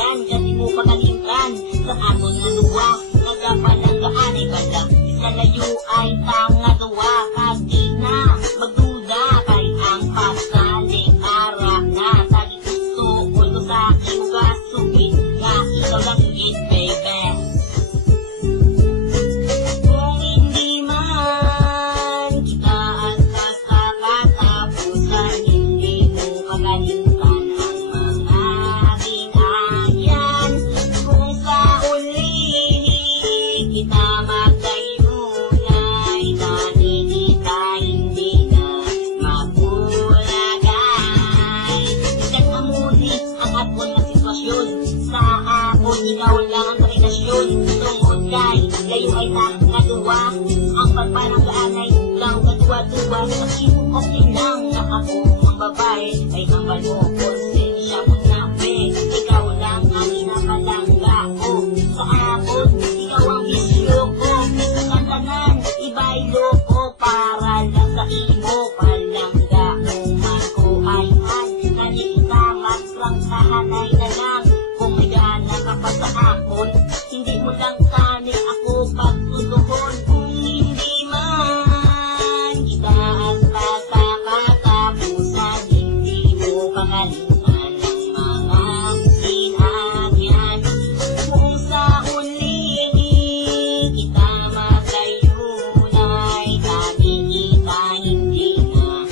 yan, kasi mo pagalimtan sa aton nga duwa. Nagapalanggaan ay bala, sa layo ay tanga duwa. Kasi na magduda kay ang pasaling ara na tali gusto ko sa aking gasupin nga ikaw lang it, baby. Kung hindi man kita at sa katapusan, hindi mo pagalimtan ang mga ginagyan. Kung sa uli kita magkayunay, dati kita hindi na mapulagay. Isang amuni ang aton na sitwasyon, sa akon ikaw lang ang relasyon. Tungkol kay layo ay nakaduwa, ang pagparanggaan ay lang kadwa-duwa. Pag-ibig okay lang na ako ang babae ay ang balukon. Siya mo na be, ikaw lang ang inapalangga ko. Sa akon, ikaw ang bisyo ko. Sa kantanan, iba'y loko para lang sa imo. Palangga mo man ko ay nalitangat lang sa hanay na lang. Kung may gana ka pa sa akon, hindi mo lang kani ako pagtuluhon. Kung hindi man kita hasta sa katapusan, hindi mo pangalitan ang mga sinagyan. Kung sa uli kita magkayunay, dati kita hindi na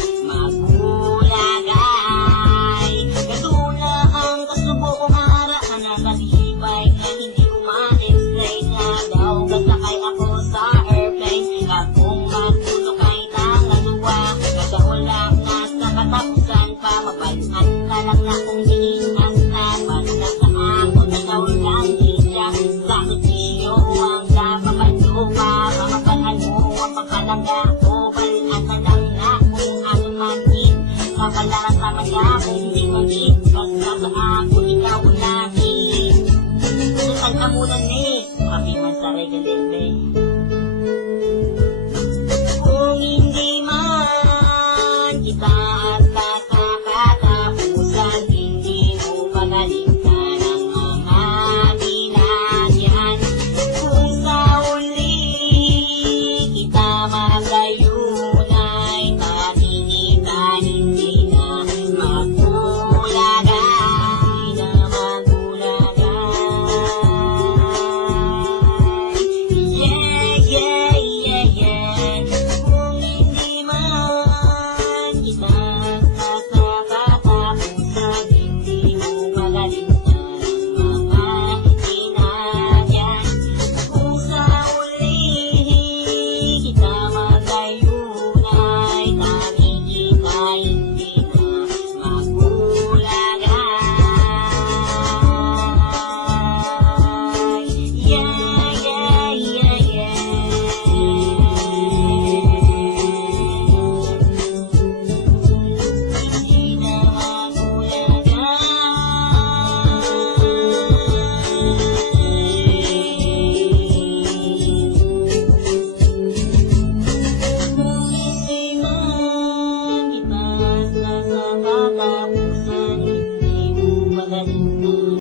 mapulagay. Katula ang kasubo kong haraan na kasibay na hindi ko ma-explain nga daw. Kasakay ako sa airplane, akong magtulo kay tangaluwa. Kasaulang na sa katapusan pa, mabalaan ka lang na kung diinastan. Paano na sa ako na daw lang siya. Bakit siyo ang napapalupa, mamabalhan mo ang pagkalangga ko. Balaan ka lang na kung ano maging kapalaran sa maya kung hindi maging. Basta sa ako ikaw lagi. Susan ka muna ni, happy man sa regalin, babe.